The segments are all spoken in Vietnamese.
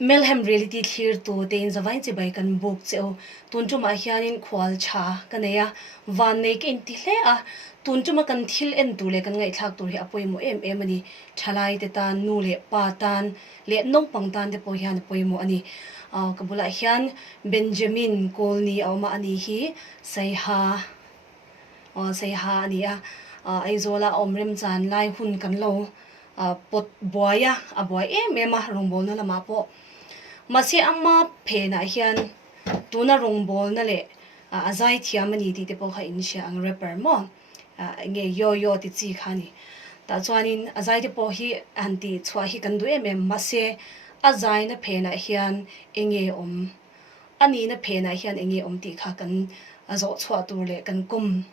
Melham reality clear to te in zawai che bai kan book cheu tunchuma hianin khwal cha kanaya van nei ke inti hle a tunchuma kan thil en tu le kan ngai thak tur hi apoi mo em ani thalai te tan nu le pa tan le no pang tan te po hian poi mo ani kabula hian Benjamin Colney awma ani hi saiha ani a aizola omrem chan lai hun kan lo pot boya a boy em a rongbol na lama po masi amma phena hian tuna rongbol na le azai thiamani ti te po kha in sha ang rapper mo nge yo ti chi khani ta chuanin azai te po hi anti chwa hi kan du em mase azai na phena hian enge ani na phena hian enge ti kha kan azo chwa tur le kan kum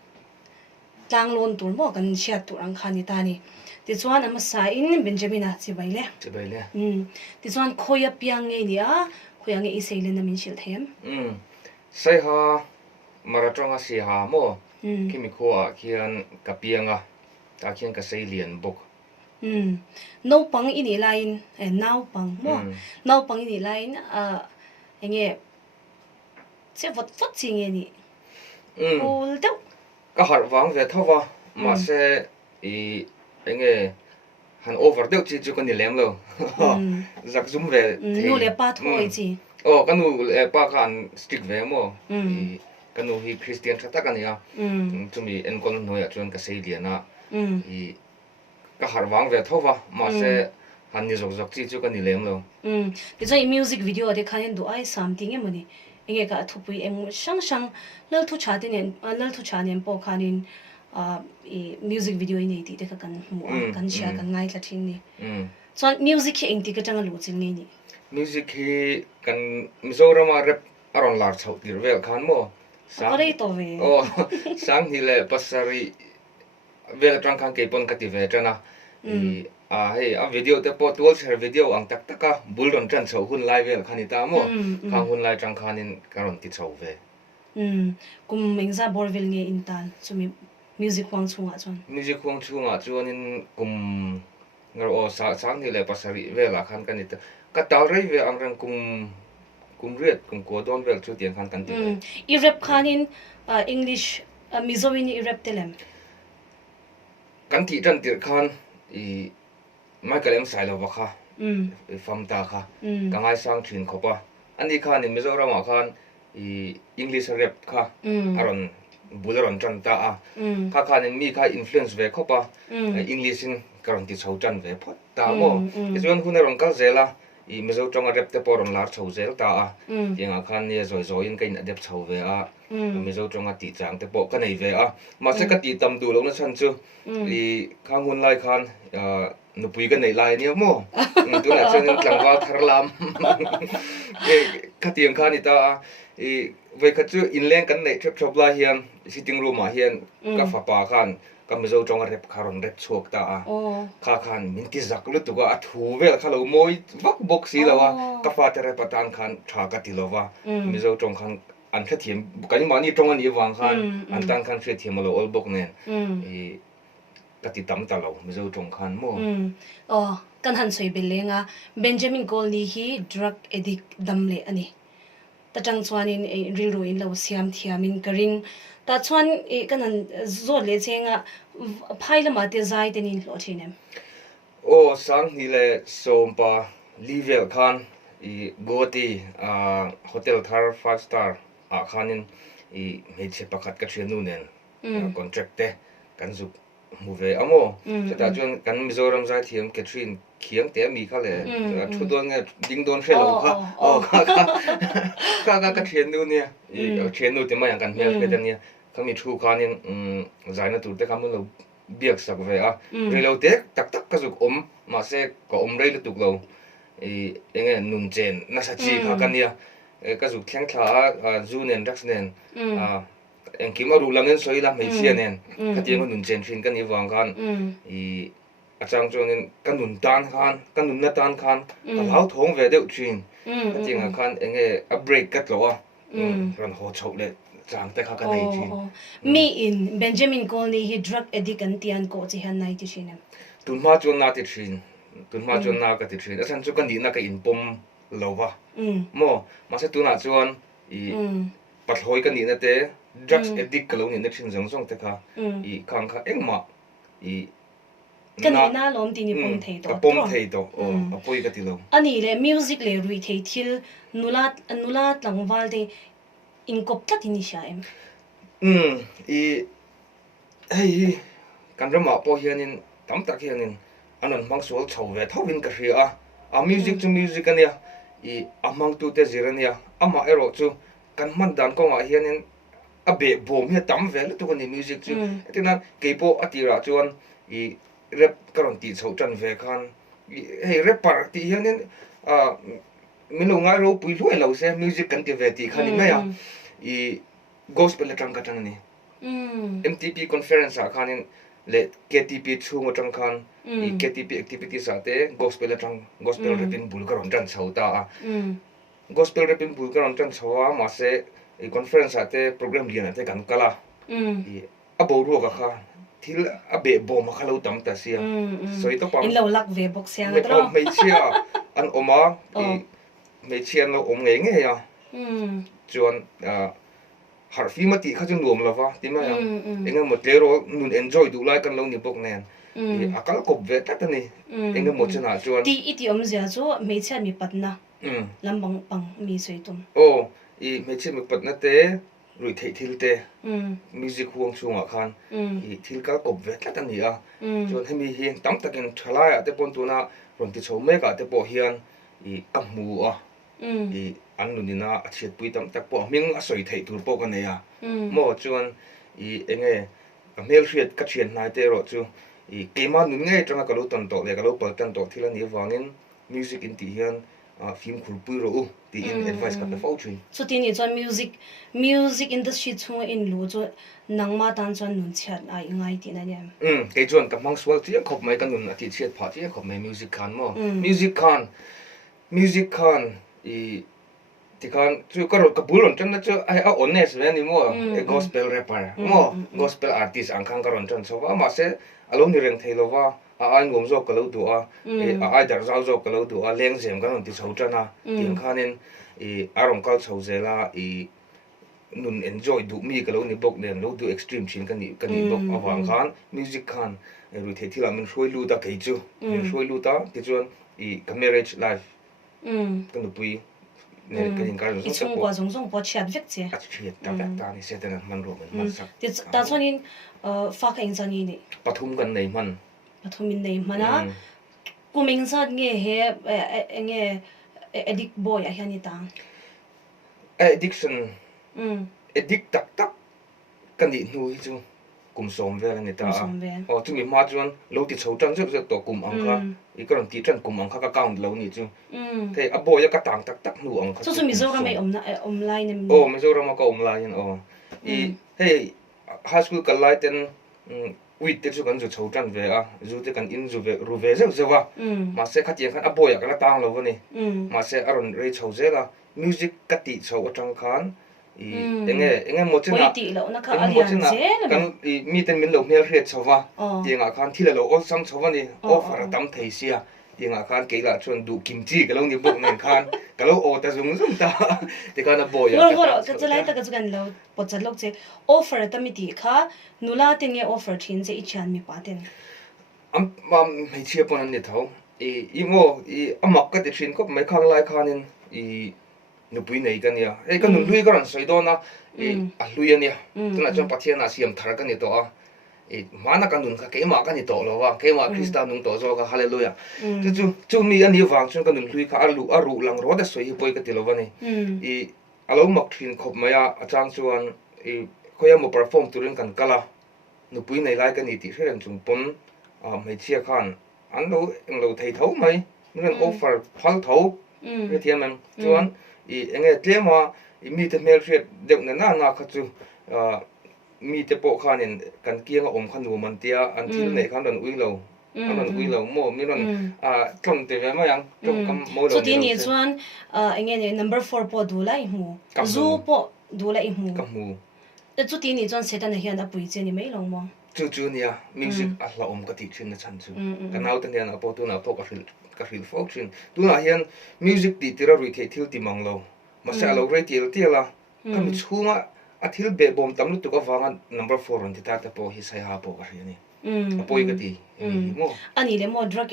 tlanglon tur mo kan sha tur ang khani tani ti chuan ama sa in Benjamin a chibaile ti chuan khoya piang nge ni a khoya nge isele na min shil them sai ha maratonga si ha mo kimi kho a khian kapianga ta khian ka sei lian bok no pang ini line now pang mo now pang ini line enge se vot chi nge ni ul do ka har wang ve thawa ma se I enge han over deuh chi chu kan ni lem lo zak zum ve nu le pa thoi chi kanu le pa kan stick ve mo kanu hi Christian thata kan ya chumi en kon noya chuan ka sei liana I ka har wang ve thawa ma se han ni zok chi chu kan ni lem lo ti chai music video de khanen du ai something emani enge ka thupui em shang lal thu cha nen po khanin music video ini ti te kan mu kan share kan ngai la thin ni so music hi eng ti ka tang lu ching ni music hi kan Mizoram rap aron lar chau tir vel khan mo pare to ve sang hi le pasari vel tang khan ke pon ka ti ve tana hey a video te po tual share video ang tak taka buldon tran chau hun live vel khani ta mo khang hun lai tang khanin karon ti chau ve kum mengza borvel nge intan chumi music wang chunga chuanin kum ngar o sang ni le pasari vela khan kan ita ka tal rei ve ang rang kum riat kum ko don vel chu tian khan kan ti I rap khanin English Mizowini I rap telem kan ti tan tir khan I Michael M Sailo wa kha fam ta kha ka ngai sang thin khopa ani khan ni Mizoram khan I English rap kha aron buleron chan ta a kha khan mi kha influence ve khopa English in karon ti chho chan ve phot ta mo chuan hunaron kal zela I Mizo tonga rap te poron lar chho zel ta a yenga khan ne zoi in kain adep chho ve a Mizo tonga ti chang te po ka nei ve a ma se ka ti tam du lo na chan chu I khang hun lai khan nu pui ka nei lai ni mo tu na chen tlangwa tharlam ka tiang khan ita ve ka chu inleng kan nei thop la hian sitting room a hian ka fa pa khan ka Mizo tonga rap kharon rap chok ta a kha khan min ti zak lu tu ga thu vel khalo moi vak box si lawa ka fa tere patan khan tha ka ti lova Mizo tong khan an kha thiam kan ma ni tong ani wang khan an tan khan se thiam lo ol bok nen ka ti tam ta lo Mizo tong khan mo kan han soi belenga Benjamin Colney hi drug addict damle ani ta chang chuanin ril ro in lo siam thiamin karing ta chuan kan han zo le chenga phaila ma te zai te nin lo thinem sang ni le sompa level khan I goti hotel thar 5 star a khanin I me che pakhat ka thenu nen contract te kan zuk move amo ta chuan kan Mizoram zai thiam Catherine khiang te mi kha le thu don nge ding don shelo kha ka thenu ne thenu te ma yang kan mel pe ne kami thu khanin zaina tur te kamun lo biak sak ve a relo te tak ka zuk ma se ko rei lu tuk lo enge nun chen na sa chi kha kan ya ka zuk thleng thla zu nen rak nen eng kim aru langen soila mai sia nen ka tiang nun chen thin kan ni wang khan achang chonin kan nun na tan khan ka lau thong ve deuh thin ka tiang khan enge a break kat lo a ran ho chok le chang te kha ka nei thin me in Benjamin Colney hi drug addict an tian ko chi han nai ti thin tun ma chon na ti thin tun ma chon na ka ti thin asan chu kan ni na ka in pom lova mo masa tuna chuan I pathoi kan ni na te drugs addict kalo ni na thin zong zong te kha I khang kha engma I kan ina lom ti ni pom thei to pom thei to apoi ka ti lo ani le music le rui thei thil nula tlangwal te in kop tlat ini sha em I hei kan rama po hianin tam tak hianin anan mangsol chho ve thawin ka hria a music to music ania I amang tu te zirania ama ero chu kan man dan ko nga hianin abe bom he tam ve tu kan music chu tina kepo atira chuan I rap karon ti chho tan ve khan hei rapper ti hianin milo ngai ro pui loi lo se music kan ti ve ti khani me ya I gospel atang ka tang ni MTP conference a khanin le KTP chung atang khan I KTP activities ate gospel rapin bulgaron tan chhota gospel rapin bulgaron tan chhawa ma se I conference ate program lian ate kan kala I abo ro ka kha thil abe bo ma khalo tam ta sia so ito pa in lo lak ve box yang atro me chia an oma I me chia no om nge nge ya chuan har fi mati kha chung nuam lova ti ma ya enga motero nun enjoy du lai kan lo ni bok nen I akal kop ve ta ni enga mo chana chuan ti iti om zia zo me cha mi patna lambang pang mi soi tum I me chia mi patna te rui thei thil te music huang chunga khan I thil kal kop ve ta ni a chuan hemi hi tam takin thalai ate pon tuna ron ti chho me ka te po hian I kamu a I an nunina a chiat pui tam tak po ming a soi thei tur po ka ne ya mo chuan I enge a mel hriat ka thian nai te ro chu I keima nun nge tanga kalo tan to le kalo pal tan to thila ni wangin music in ti hian film khul pui ro ti in advice ka pe fau chui so ti ni chon music industry chung in lu cho nangma tan chon nun chat ai ngai ti na nyam ke chuan ka mang swal ti khop mai kan nun ati chiat pha ti khop mai music khan mo music khan I ti khan chu ka ro ka bulon tan na chu ai a honest ve ni mo a gospel rapper mo gospel artist ang khang ka ron tan so ma se alo ni reng thei lo wa a ngom zo ka lo du a a dar zau zo ka lo du a leng jem ka ron ti chho tana tin khanin arong kal chho zela nun enjoy du mi ka lo ni bok nen lo du extreme chin kan ni bok awang khan music khan ru the thila min hroi lu ta kei chu min hroi lu ta ti chuan ka marriage life kan du pui ne kan in ka I chung kwa zong zong po chat vek che a chiat ta ni se tan man ro man sak ti ta chon in fa ka in zani ni pathum kan nei man pathumin nei mana kuming zat nge he nge edik boy a hiani ta addiction addict tak kan di nu hi chu kum som ve ni ta chu mi ma chuan lo ti chho tan je to kum ang kha I ka ron ti tan kum ang kha ka count lo ni chu thei a boy ka tang tak nu ang kha so mi zo ra mai om line em mi zo ra ma ka om line hey high school ka lai ten wit te chu kan zu chho tan ve a zu te kan in zu ve ru ve ze wa ma se kha ti khan a boy ka la tang lo ni ma se aron re chho ze la music ka ti chho atang khan enge mo chena ti lo na kha alian je kan mi ten min lo mel hret chowa tinga khan thila lo ol sam chowa ni offer tam thei sia tinga khan keila chon du kimchi ka lo ni bok nen khan ka lo o ta zum zum ta te kana boy ya ka chalai ta ka chukan lo po chalok che offer ta mi ti kha nula te nge offer thin che I chan mi pa ten mai chia pon ni thau mo amak ka ti thin ko mai khang lai khanin nu pui nei kan ya kan nu lui ka ran soi do na a lui ania tuna chon pathian na siam thar kan ni to a mana kan nun kha ke ma kan ni to lo wa ke ma krista nung to zo ka hallelujah chu mi ani wang chon kan nun lui kha aru lang ro da soi poi ka ti lo wa ni alo mak thin khop maya achang chuan khoya mo perform turin kan kala nu pui nei lai kan ni ti hren chung pon mai chia khan an lo thei thau mai ren offer phal thau re thiam man chuan enge tlema mi te mel hret deuh na kha chu mi te po khanin kan kianga om khan nu man tia an thil nei khan ron uilo an ui lo mo mi ron tlom te ve ma yang tlom kam mo lo so ti ni chuan enge number 4 po du lai mu zu po du lai mu kam mu chu ti ni chuan setan a hian a pui che ni mai lo mo chu nia music a la om ka ti thin na chan chu kanau tan ya na po tu na po ka ka feel folk chin tuna hian music ti tira rui the thil ti manglo masa lo rei til tila kami chunga a thil be bom tamlu tu ka wanga number 4 on ti ta ta po hi sai ha po ka hian ni apoi ka ti mo ani le mo drug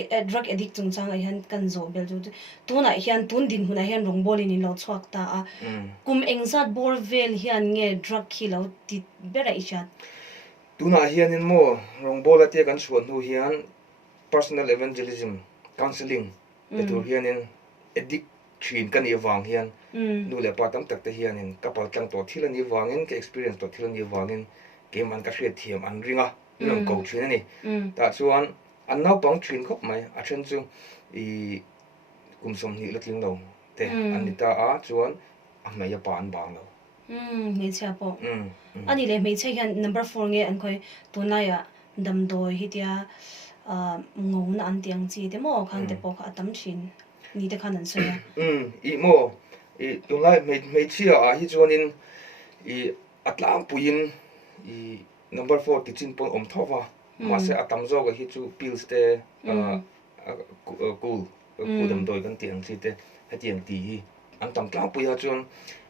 addict chung chang a hian kan zo bel ju tuna hian tun din huna hian rong bol in lo chuak ta a kum engzat bor vel hian nge drug khilo ti bera ishat tuna hian in mo rong bol ate kan suan hu hian personal evangelism counseling tu hian in addict thin kan i wang hian nu le pa tam tak te hian in kapal tlang to thil ani wangin ke experience to thil ani wangin ke man ka hriat thiam an ringa nang ko thin ani ta chuan an nau pang thin khop mai a then chu I kumsom ni latling lo te anita a chuan a mai ya pa an bang lo me cha po ani le me che hian number 4 nge an khoi tuna ya dam doi hitia ngau na an tiang chi te mo khang te po kha tam thin ni te khan an so ya I mo I tunlai me chia a hi chuan in I atlang puin I number 4 ti chin pon om thowa ma se atam zo ga hi chu pills te cool dam doi kan tiang chi te ha tiang ti hi an tam tlang pui ha chuan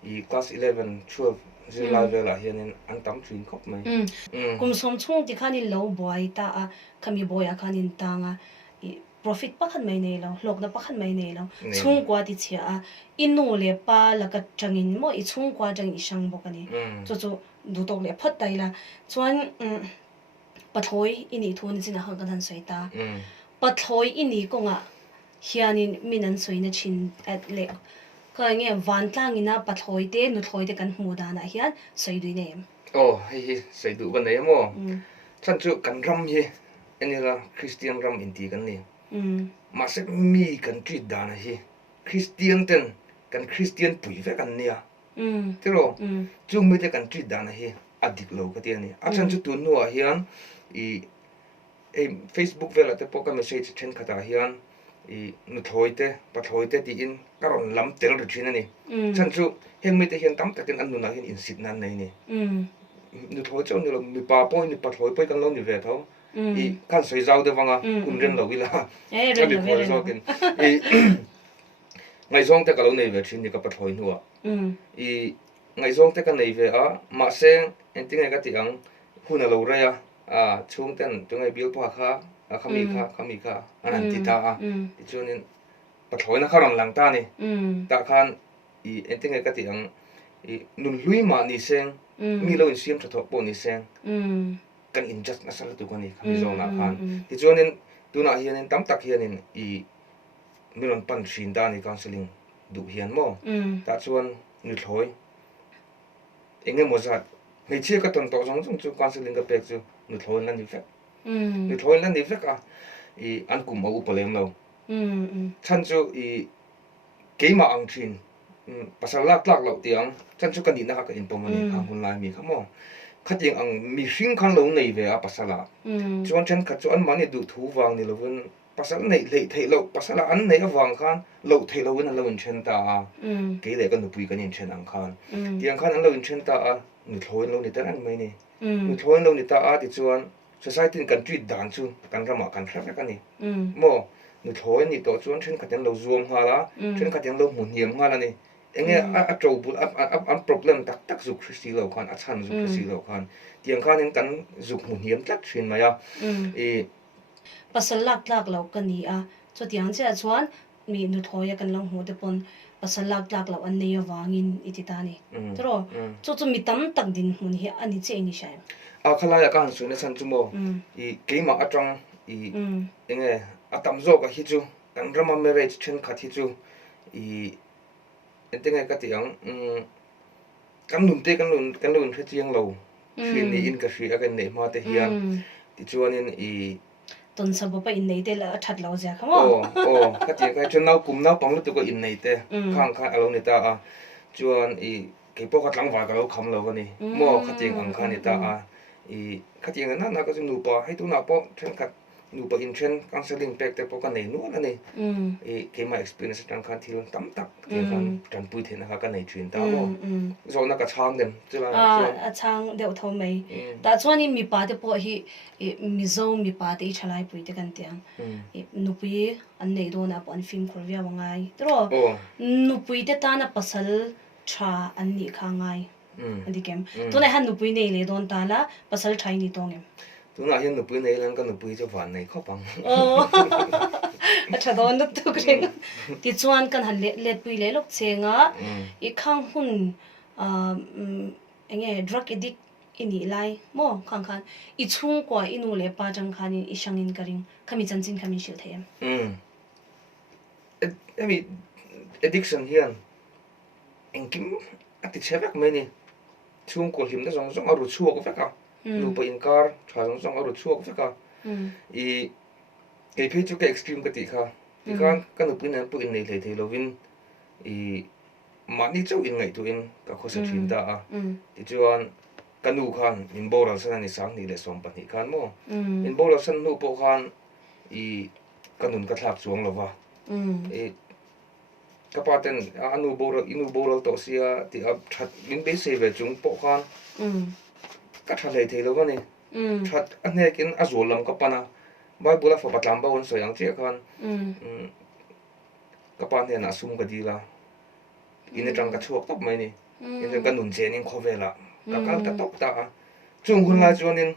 I class 11 12 zilai vela hian an tam thin khop mai kum som chung ti khan in lo boy ta a khami boy a khan in tanga profit pakhan mai nei lo lok na pakhan mai nei lo chung kwa ti chia a inu le pa la ka changin mo I chung kwa jang I sang bokani chu chu du tok le phat tai la chuan pathoi ini thun china hang kan han soi ta pathoi ini ko nga hianin minan soina chin at le ka nge van tlang ina pathoi te nu thloi te kan hmu da na hian soi dui ne oh hi sei du ban nei mo chan chu kan ram hi enila christian ram inti kan ni ma se mi kan treat da na hi christian ten kan christian pui ve kan nia tero chung mi te kan treat da na hi adik lo ka ti ani a chan chu tu nu a hian I facebook vela te poka message chen khata hian I nu thoite pa thoite ti in karon lam tel ru thina ni chan chu heng mi te hian tam takin an nu na hian in sit nan nei ni nu thoi chau ni lo mi pa poi ni pa thoi poi kan lo ni ve tho I kan soi zau de wanga kun ren lo wila ren lo ve so kin I ngai zong te ka lo nei ve thin ni ka pa thoi nuwa I ngai zong te ka nei ve a ma seng enting ka ti ang huna lo ra ya chung ten tungai bil pa kha khami kha anan ti ta ti chunin pathoi na kharon lang ta ni ta khan I enting ka ti ang I nun lui ma ni seng mi lo in siam tho po ni seng kan injust na sala tu kani khami zo na khan ti chunin tuna hianin tam tak hianin I milon pan thin da ni counseling du hian mo ta chuan ni thloi enge mozat me chia ka ton to jong chu counseling ka pek chu nu thloi nan ni fek nu thloi nan ni fek a I an kum ma upalem lo chan chu I keima ang thin pasal lak lo tiang chan chu kan ni na ka in pomani ang hun lai mi khamo khating ang mi hring khan lo nei ve a pasala chuan chen khat chu an mani du thu wang ni lovun pasal nei lei thei lo pasala an nei awang khan lo thei lo na lo in chen ta ke le kan nu pui kan in chen ang khan tiang khan an lo in chen ta nu thloi lo ni tan an mai ni nu thloi lo ni ta ti chuan society kan treat dan chu kan rama kan thra ka ni mo nu thloi ni to chuan chen khaten lo zuam ha la chen khaten lo mun hiam ha la ni enge a trouble a problem tak zu christi lo khan a chan zu christi lo khan tiang khan in kan zu mun hiam tlak thin maya pasal lak lo kani a cho tiang cha chuan mi nu thoya kan lo hu te pon pasal lak lo an nei awangin itita ni tro chu mi tam tak din mun hi ani che ni sha a khala ya kan su ne san chu mo I keima atang I enge atam zo ka hi chu kan rama marriage chen khat hi chu I entenga ka tiang kan nun te kan nun thre chiang lo thin ni in ka hri a kan nei ma te hian ti chuanin I ton sabo pa in nei te la that lo ja khamo ka ti ka chen nau kum nau pang lu tu ko in nei te khang kha alo ni ta a chuan I ke po khat lang wa ka lo kham lo ni mo kha ting ang kha ni ta a I kha ting na ka chu nu pa hai tu na po chen khat nu pa in chen counseling pek te po kan nei nu la nei ke ma experience tang khan thil tam tak te khan tran pui the na ka nei thin ta mo zo na ka chang dem chula a chang deuh tho mai ta chuan mi pa te po hi mi zo mi pa te chalai pui te kan tiang nupui an nei do na pon film khur via wangai tro nupui te ta na pasal tha an ni kha ngai adikem to na han nupui nei le don ta la pasal thai ni tongem tu na hian nupui nei lan ka nupui cho van nei khopang acha don da tu kreng ti chuan kan han let pui le lok chenga I khang hun enge drug addict ini lai mo khang khan I chung kwa inu le pa jang khan I shangin karing khami chanchin khami shil them emi addiction hian engkim ati chevek meni chung ko him da zong zong aru chuak veka nu pa in car tha zong zong aru chuak veka I ke phe chu ke extreme ka ti kha ti kan kan nu pin an pu in nei thei thei lovin I mani chau in ngai tu in ka kho sa thin da a ti chuan kanu khan in boral san ni sang ni le som pa ni khan mo in boral san nu po khan I kanun ka thlak chuang lova kapaten anu boral to sia ti ab that min be save chung po khan ka thalei thei lova ni that anekin azolam ka pana bai bula fa patlam ba on so yang che khan kapan he na sum ka dila ine tang ka chuak top mai ni ine ka nun chen in khovela ka kal ta tok ta chung hun la chuanin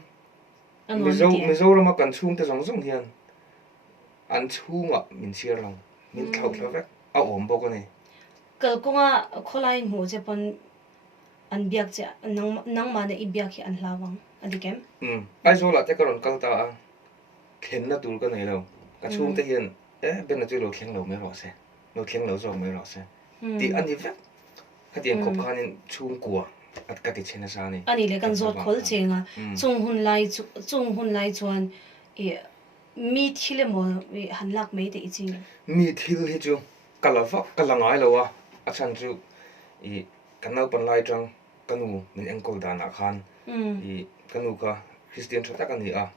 mizo rama kan chung te zong zong hian an chunga min sir lang min thau thlawek a om bo ko ni kal konga kholai mu je pon an biak che nang ma na I biak hi an hlawang adikem ai zo la te karon kal ta khen na tur ka nei lo ka chung te hian ben na chu lo khleng lo me ro se lo khleng lo zo me ro se ti ani ve khatian khop khanin chung kwa at ka ti chena sa ni ani le kan zot khol chenga chung hun lai chuan mi thile mo han lak mei te iching mi thil hi chu kalawa kalangai lo wa achan chu I kanau pan lai tang kanu min engkol da na khan I kanu ka Christian thata kan ni a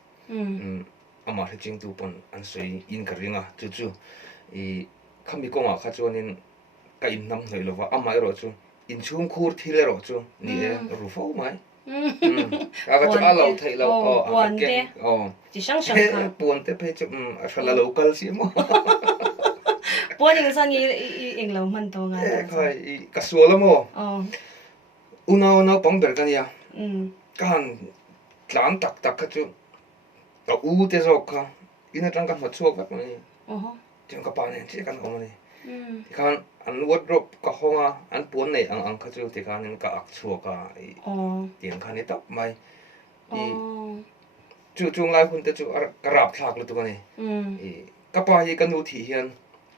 ama heching tu pon an soi in ka ringa chu chu I khami ko nga kha chuanin ka in nam noi lo wa ama ro chu in chung khur thile ro chu ni e ru fo mai aga chu alo thai lo wan te chi sang sang kha pon te pe chu a thala local si mo poning san I englo man to nga kai ka suala mo una pong ber kan ya kan tlan tak tak ka chu ka u te zo ka ina tang ka ma chuak ka ni chen ka pa ne che kan o ni kan an wardrobe ka honga an pon nei ang kha chu te kan ka ak chuak ka tiang khan ni tak mai chu chung lai hun te chu ka rap thak lu tu ka ni ka pa hi kan nu thi hian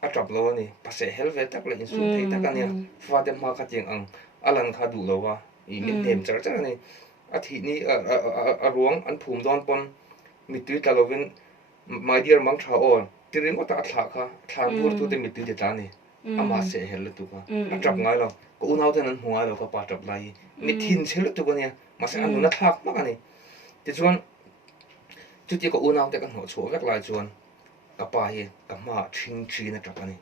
a trap lo ni pa se helvet tak le in sum thei tak ania fa de ma kha ting ang alan kha du lo wa I min nem char char ni a thi ni a ruang an phum don pon mi tu ta lovin my dear mang tha on tiring ko ta thla kha thlan bur tu te mi tu de ta ni ama se hel tu ka a trap ngai lo ko unau te nan huai lo ka pa trap lai mi thin chel tu ka ni ma se anu na thak ma ka ni ti chuan chu ti ko unau te kan ho chu vek lai chuan ka pa hi ka ma thing chi na trap ani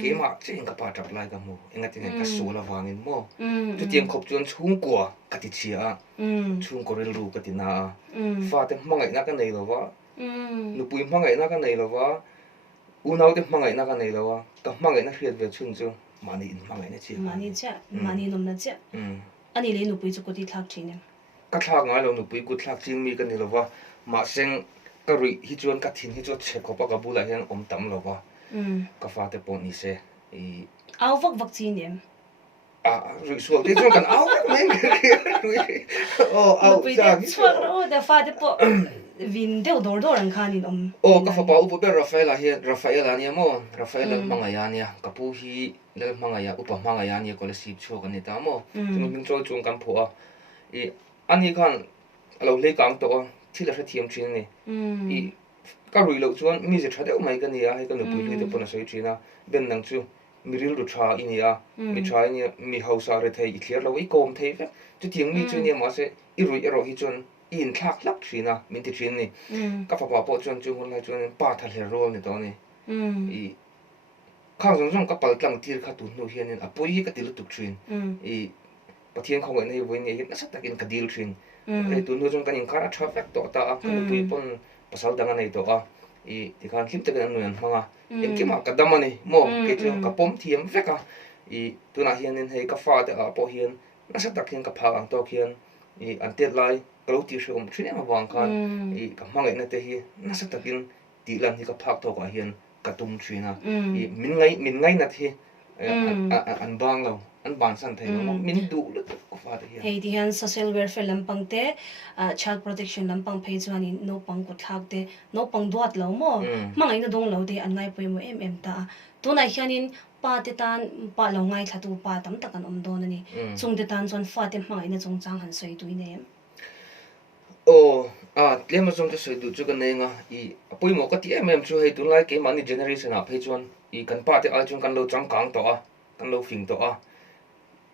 ke ma chen ka pa trap lai ka mu enga tin ka so la wangin mo tu tiang khop chuan chung kwa ka ti chia chung ko rel ru ka ti na fa te mangai na ka nei lo wa nu pui mangai na ka nei lo wa unau te mangai na ka nei lo wa ka mangai na hriat ve chun chu mani in mangai na chi mani nom na cha ani le nu pui chu ko ti thak thine ka thak ngai lo nu pui ku thak ching mi ka ni lo wa ma seng ka rui hi chuan ka thin hi chu che khopa ka bula hian om tam lo wa ka fa te pon ni se I au vak chi nem rui sual te chuan kan au men au cha chuak ro da fa te po vin deu dor an khanin ka fa pa upo be Rafael ania mo Rafael mangaya nia ka pu hi le mangaya upa mangaya nia ko le sip chu kan ni ta mo tunu min chol chung kan pho a I ani khan alo le kang to thila tha thiam thin ni I ka rui lo chuan mi je thade mai ka ni a he ka nu pui le te pona soi thina ben nang chu miril ru tha ini a mi tha ni mi hausa re thei I thler lo I kom thei ve chu thiang mi chu ni ma se I rui ero hi chuan in thak lak thina min ti thin ni ka fa pa po chuan chu hun lai chuan pa thal her rol ni to ni i khang zong zong ka pal tlang tir kha tu nu hian in apoi ka til tuk thin i pathian khong nei voi ni hin asa takin ka dil thin ei tu nu zong kan in khara tha vek to ta ka pui pon pasal danga nei to a i ti khan hlim te kan nu an hanga em ki ma ka damani mo ke chu ka pom thiam veka i tuna hian in hei ka fa te a po hian asa takin ka pha ang to hian i an tet lai kalau ti shom thine ma wang khan i ka mangai na te hi asa takin ti lan hi ka phak to ka hian ka tum thina i min ngai na thi an bang lo an ban san thai lo min du lu ko fa te hi hei ti han social welfare lampang te child protection lampang phei chuan in no pang ko thak te no pang duat lo mo mangai na dong lo te an ngai poi mo em ta tuna hianin pa te tan pa lo ngai thatu pa tam takan om don ani chung te tan chon fa te mangai na chung chang han soi tu ne o tlema zong te soi du chu kan nei nga I apoi mo ka ti em chu hei tun lai ke mani generation a phei chuan I kan pa te a chung kan lo chang kang to a kan lo fing to a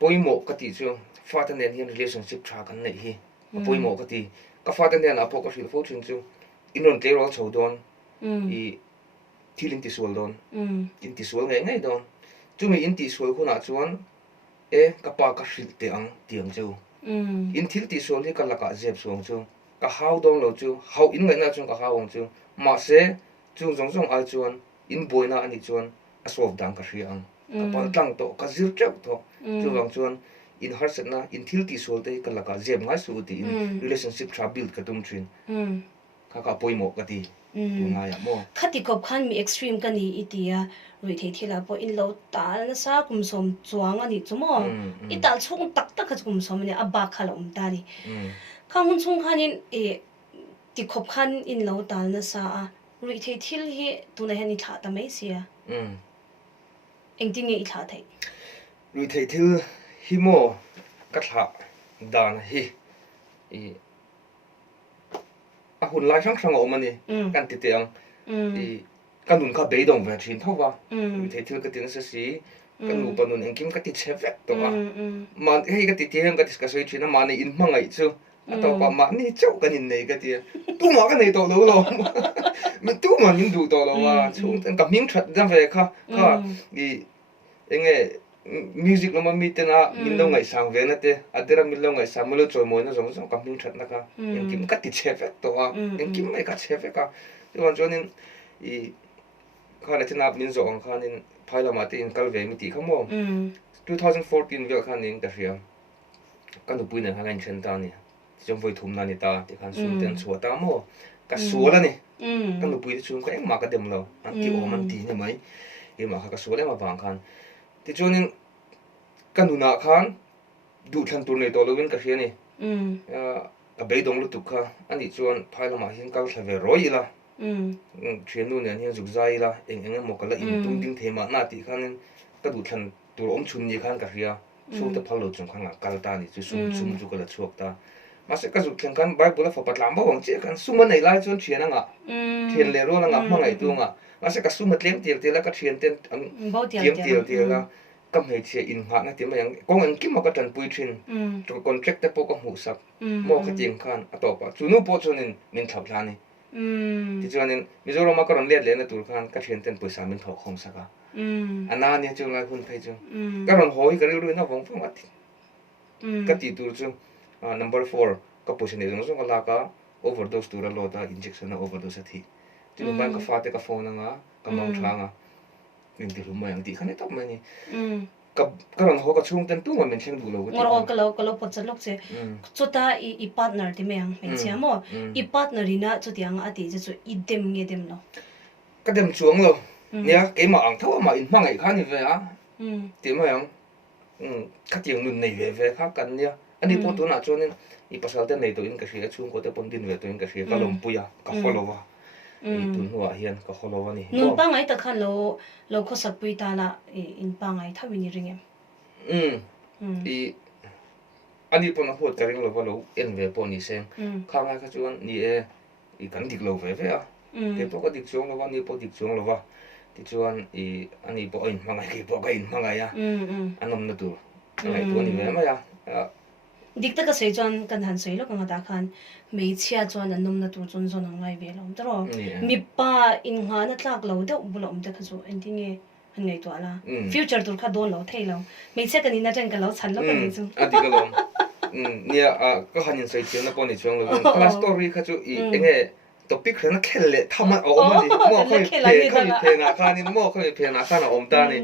poi mo ka ti chu fa ta nen hian relationship tha kan nei hi apoi mo ka ti ka fa ta nen a po ka hril fo chin chu inon te ro chho don I thilin ti sual don in ti sual ngai ngai don chu mi in ti sual khuna chuan ka pa ka hril te ang tiang chu in thil ti sual hi ka laka zep song chu ka hau dong lo chu hau in ngai na chu ka hau chu ma se chu zong zong ai chuan in boina ani chuan a solve dang ka hri ang ka pal tlang to ka zir chau to chu wang chuan in har set na in thil ti sual te ka laka zep ngai su ti in relationship tra build ka tum thin ka poi mo ka ti nga ya mo khati kop khan mi extreme ka ni itia rui thei thila po in lo ta na sa kum som chuang ani chumo ital chung tak tak ka kum som ni aba khala ta ni khang chung khan in ti khop khan in lo ta na sa rui thei thil hi tu na hani tha ta mai sia engting e tha thai rui thei thil hi mo ka tha dan hi a hun lai sang sang o mani kan ti teang kan nun kha bei dong ve thin thowa thei thil ka tin sa si kan nu panun engkim ka ti chevek to wa man hei ka ti tiang ka discuss oi thina mani in mangai chu ato pa ma ni chau kan in nei ka ti tu ma ka nei to lo lo mi tu ma nin du to lo wa chu ka ming that dam ve kha enge music lama mi te na min lo ngai sang ve na te adera min lo ngai sang mo lo choi mo na zong zong ka ming that na ka engkim ka ti chevek to wa engkim mai ka chevek ka tu wan chonin kha na tina min zo ang khan in phaila ma te in kal ve mi ti khamo 2014 vel khan ning ta ria kan du puina khan chen ta ni jom voi thum na ni ta ti khan sum ten chua ta mo ka suala ni kan du pui chu ka eng ma ka dem lo an ti o man ti ni mai e ma kha ka suala ma bang khan ti chunin kan du na khan du than tur nei to lovin ka hria ni a bei dong lu tu kha ani chuan phaila ma hin kal thave roi la thian nu nen hian zuk zai la eng mo kala in tung ding thema na ti khanin ka du than tur om chun ni khan ka hria chu ta phalo chung khan kal ta ni chu sum chu kala chuak ta ma se ka zuk theng kan bible fa patlam ba wang che kan suma nei lai chon thian anga thian le ro nga ma ngai tu nga ma se ka suma tlem tir la ka thian ten tiam tir la kam hei che in ha na ti ma yang kong an kim ma ka tan pui thin to contract te po ko mu sak mo ka ting khan atopa chu nu po chonin min thap la ni ti chuanin mizoram ma karon let le na tur khan ka thian ten poisa min thok khom saka ana ni chu lai hun phei chu karon hoi ka ru na wong phong ati ka ti tur chu number 4 ka position ni zong ka la ka overdose tur lo ta injection na overdose thi ti ban ka fa te ka phone nga ka mang tha nga min ti lu ma yang ti khan top ma ni karon ho ka chung ten tu ma min thleng du lo ngor ka lo pot chalok che chuta I partner ti meng me chiamo I partner ina chutiang ati je chu I dem nge dem lo ka dem chuang lo nia ke ma ang thawa ma in mangai khan ni ve a ti ma yang ka tiang nun nei ve kha kan nia ani po tu na chonin I pasal te nei to in ka hria chung ko te pon din ve to in ka hria ka lom puya ka follow tun huwa hian ka follow ani nun pa ngai ta khan lo kho sak pui ta la in pa ngai thawini ringem I ani pon a hot ka ring lo va lo en ve pon ni sem kha ngai ka chuan ni I kan dik lo ve a ke po ka dik chung lo wa ni po dik chung lo wa ti chuan ani po in mangai ke po ka in mangai ya anom na tu ngai tu ni ve ma ya dik ta ka sei chon kan han sei lo ka ta khan mei chia chon an nom na tur chon zon ang ngai ve lo tro mi pa in nga na tlak lo de bulom de kha chu en tinge han ngai to ala future tur kha don lo thei lo mei che kan ina chen ka lo chan lo ka ni chu ati ka lom nia ka hanin sei tiang na poni chuang lo class story kha chu I enge topic khana khelle thama o ma ni mo kha pe na kha ni mo kha pe na kha na om ta ni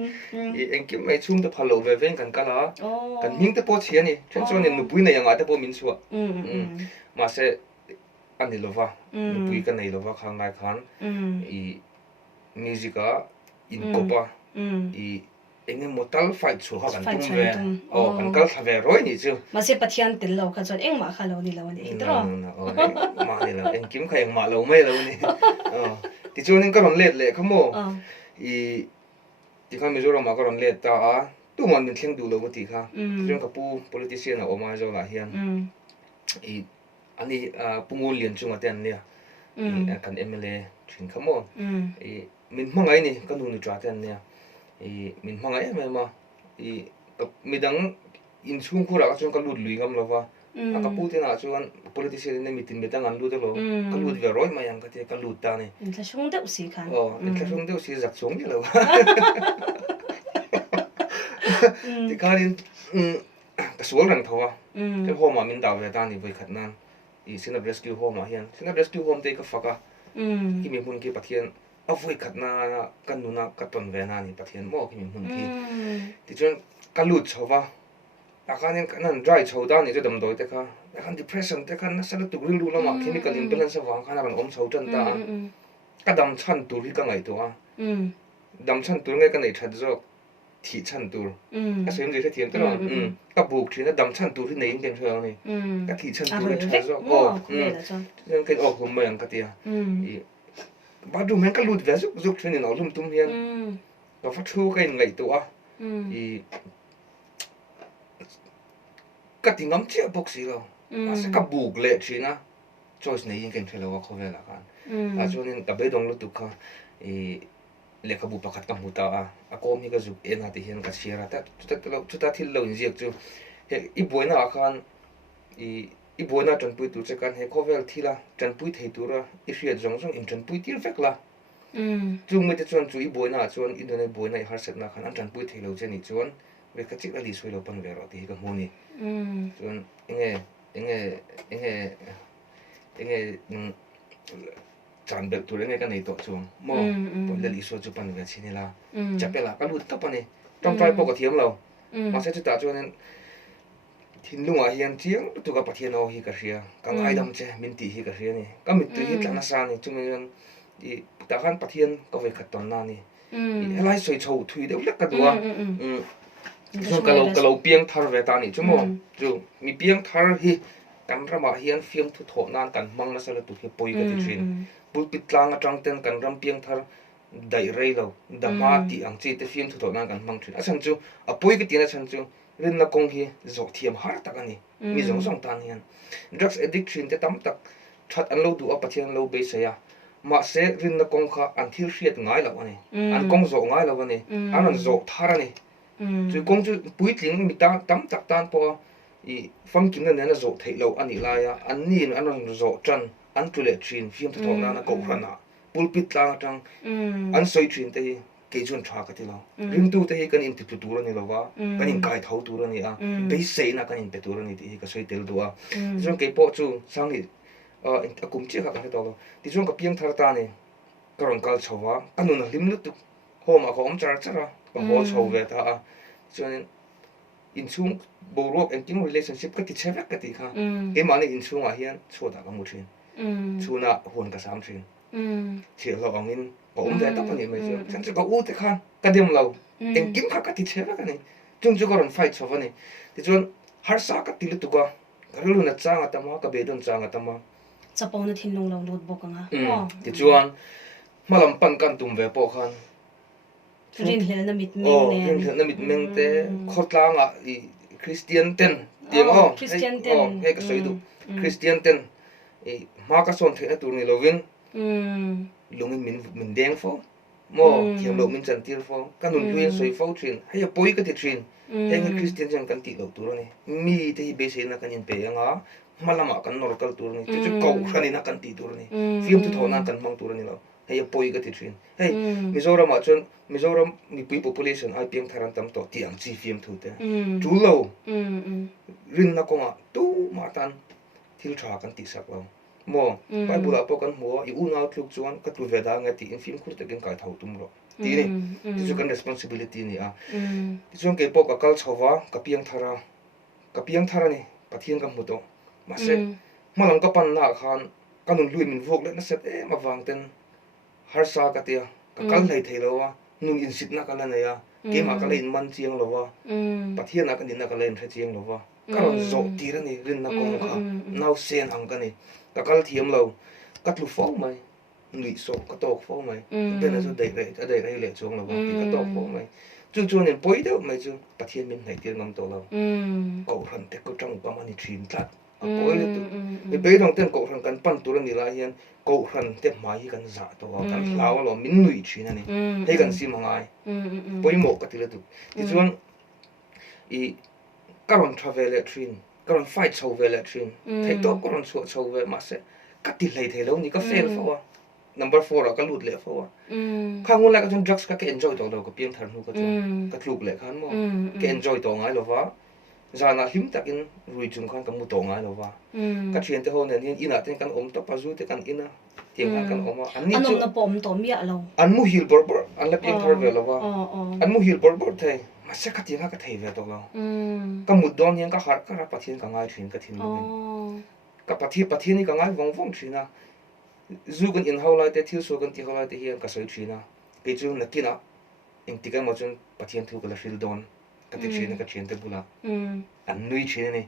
I engkim mai chung ta phalo ve ven kan kala kan hing te po chia ni chen chon ni nu pui na yang ate po min chuwa ma se ani lova nu pui ka nei lova khang ngai khan I musica in copa I enge motal fight chu ha kan tum ve o kan kal tha ve roi ni chu ma se pathian tel lo kha chon eng ma kha lo ni lo ni tro ma ni la engkim khai ma lo mai lo ni ti chu ning ka ron let le khamo I ti kha mi zo ro ma ka ron let ta a tu mon min thleng du lo ti kha jong ka pu politician a o ma zo la hian I ani pungul lian chung aten nia kan MLA thin khamo I min mangai ni kan nu ni tra ten nia I min mangai ma I midang in chung khura ka chung ka lut lui ngam lova ka pu te na chuan politician ne mitin betang an lut lo ka lut ve roi ma yang ka te ka lut ta ni in tla shung de usi khan in tla shung de usi zak chung ni lo ti karin ka sual rang thawa ke homa min daw ve ta ni voi khat nan I Sinap Rescue Home hian Sinap Rescue Home te ka faka ki mi mun ki pathian a voi khat na kan nu na ka ton ve na ni pathian mo ki mi mun ki ti chuan ka lut chowa a khanin kan dry chho da ni je dam doi te kha a khan depression te khan na sala tu ril lu lama chemical imbalance wa khan ran om chho chan ta ka dam chan tur hi ka ngai to a dam chan tur ngai ka nei that zo thi chan tur ka sem je the thiam ta ka buk thina dam chan tur hi nei ken thao ni ka thi chan tur that zo nên cái ốc hôm mình cái tia, bắt đầu mình cái lụt về giúp cho nên nó lum tum hiền, và phát thu cái ngày tuổi, cái tiếng ngắm chia bốc xí đâu, sẽ cái buộc lệ chuyện á, choice này những cái thay đổi không phải là cái, cho nên tập bên đông lụt cả, lệ cái buộc phát cầm hụt à, có mình cái giúp em hạt hiền cái xí ra, chúng ta thiếu lâu nhiều chứ, ít buổi nào kan, I boina tran pui tu chekan he khovel thila tran pui thei tura I hriat zong zong in tran pui tir vek la chu me te chuan chu I boina chuan I done boina I har set na khan an tran pui thei lo cheni chuan ve ka chik ali soi lo pan ve ro ti ka hmoni chuan enge chan bel tur enge ka nei to chuang mo po le li so chu pan ve chini la chapela ka lut ta pani tram trai po ka thiam lo ma se chu ta chuan Thin lunga hian chiang tu ka pathian o hi ka ria ka ngai dam che min ti hi ka ria ni ka mit tu hi tlana sa ni chumen I ta khan pathian ka ve khat ton na ni helai soi chho thui de lek ka duwa so ka lo piang thar ve ta ni chumo chu mi piang thar hi kan rama hian fiam thu tho nan kan mang na sala tu he poi ka ti thin pul pitlang atang ten kan ram piang thar dai rei lo da ma ti ang chi te fiam thu tho nan kan mang thin asan chu a poi ka ti na chan chu rin na kong hi zo thiam har tak ani mi zong zong tan hian drugs addiction te tam tak that an lo du a pathian lo be se ya ma se rin na kong kha an thil hriat ngai lo ani an kong zo ngai lo ani an zo thar ani chu kong chu pui tling mi ta tam tak tan po I fam kim na na zo thei lo ani la ya an ni an zo tran an tu le thin fiam thu thong na ko hrana pulpit tlang atang an soi thin te ke chun tha ka ti lo rim tu te hi kan in ti tu ra ni lo wa kan in kai thau tu ra ni a be sei na kan in pe tu ra ni ti ka soi tel du a jong ke po chu sang ni a kum chi kha ka to lo ti jong ka piang thar ta ni ka ron kal chowa anu na lim lu tu ho ma ko om char chara ka ho chho ve ta a chuan in chung bo ro en ting relationship ka ti cheva ka ti kha ke ma ni in chung a hian chu da ka mu thin chuna hon ka sam thin chi lo ong in ko om ve ta pa ni me chu chan chu ka u te khan ka dem lo en kim kha ka ti cheva ka ni chung chu ka ron fight chowa ni ti chuan har sa ka ti lu tu ka karulu na chang atama ka be don chang atama chapo na thin long lo lot bok anga ti chuan malam pan kan tum ve po khan rin hel na mit meng ne rin hel na mit meng te khotlang a I Christian ten tiang Christian ten he ka soi du Christian ten ma ka son the na tur ni lovin lungin min deng fo mo thiam lo min chan tir fo kanun luin soi fo thin hay poi ka ti thin heng Christian jang kan ti lo tur ni mi te hi be se na kan in pe anga malama kan nor kal tur ni ti chu ko khani na kan ti tur ni film tu thona kan mang tur ni lo hay poi ka ti thin hey Mizoram a chon Mizoram mi pui population ai piang tharan tam to tiang chi film thu te chu lo rin na ko ma tu ma tan thil tha kan ti sak lo mo Bible apo kan mo I u na thluk chuan ka tu ve da nga ti in film khur takin ka thau tum ro ti ni ti chu kan responsibility ni a ti chuan ke po ka kal chowa ka piang thara ni pathian ka mu to ma se malam ka pan na khan kanun lui min vok le na set ma wang ten har sa ka tia ka kal lai thelo wa nun in sit na ka la na ya ke ma ka le in man chiang lo wa pathian na ka din na ka le in chiang lo wa karon zo ti ra ni rin na kong kha now sen ang ka ni ka kal thiam lo ka tlu fo mai nui so ka tok fo mai ben na so dai re le chong lo wa ti ka tok fo mai chu chu nen poi do mai chu pathian min nai tir ngam to lo ko ran te ko tang pa mani thin tlat a poi le tu mi be dong ten ko ran kan pan tu ra ni la hian ko ran te mai kan za to kan hlaw lo min nui thin ani he kan si mangai poi mo ka ti le tu ti chuan I karon travel le thin karon fight so ve le thin thei to karon so ve ma se ka ti lei thei lo ni ka fail fo wa number 4 ka lut le fo wa kha ngun la ka chun drugs ka ke enjoy to lo ka piang thar nu ka chu ka thluk le khan mo ke enjoy to ngai lo wa zana him takin rui chung khan ka mu to ngai lo wa ka thien te ho nen hin ina ten kan om to pa zu te kan ina tiang kan oma ani chu anom na pom to mi alo an mu hil bor bor an la piang thar ve lo wa an mu hil bor bor thei ma se ka tiang ka thei ve to lo ka mu don yang ka har ka ra pathian ka ngai thin ka thin lo ka pathian ni ka ngai wong wong thina zu kan in haula te thil so kan ti haula te hian ka soi thina pe chu na kina in ti ka mo chun pathian thu ka la fil don ka ti thina ka thien te bula an nui thina ni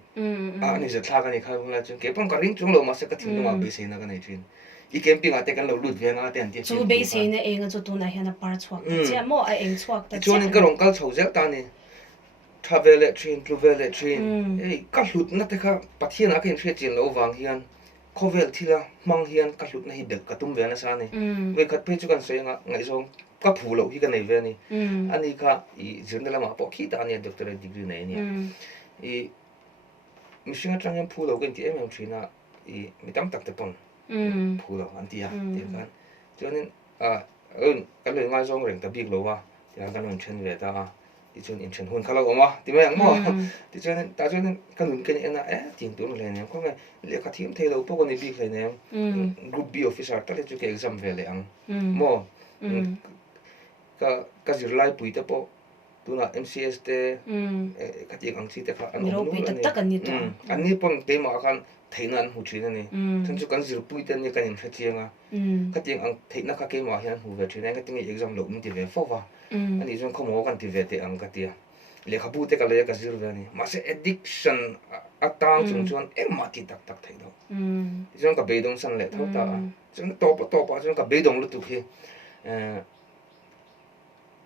a ni za thla ka ni kha bula chun ke pon ka ring chung lo ma se ka thin ma be se na ka nei thin I camping ate kan lo lut ve nga te an ti chu be se na enga chu tu na hian a par chuak ta che mo a eng chuak ta chuan in ka rong kal chho zel ta ni travel train travel train ei ka hlut na te kha pathian a ken thre chin lo wang hian khovel thila mang hian ka hlut na hi bek ka tum ve na sa ni we khat pe chu kan se nga ngai zong ka phu lo hi ka nei ve ni ani kha I journal ma po khi ta ni doctorate degree nei ni I mishinga tang yang phu lo gen ti em thina I mitam tak te pon phu lo an ti ya ti kan chuanin kan le ngai zong reng ta big lo wa ti kan non chen ve ta ti chun in chen hun khala oma ti mai ang mo ti chuanin ta chuanin kan nun ken ena ting tu le ne ko ngai le ka thim thei lo po ko ni big le ne group B officer ta le chu ke exam ve le ang mo ka zir lai pui te po tu na MCS te ka ti ang chi te kha an ro pe tak an ni to an ni pon te ma kan theinan hu thina ni thun chu kan zir pui te ni kan in thachenga ka ti ang theina ka ke ma hian hu ve thina ka ti exam lo min ti ve fo wa ani jong khomo kan ti ve te ang ka ti le kha bu te ka le ka zir ve ni ma se addiction atang chung chuan em ma ti tak tak thei do jong ka be dong san le tho ta jong to pa jong ka be dong lu tu khi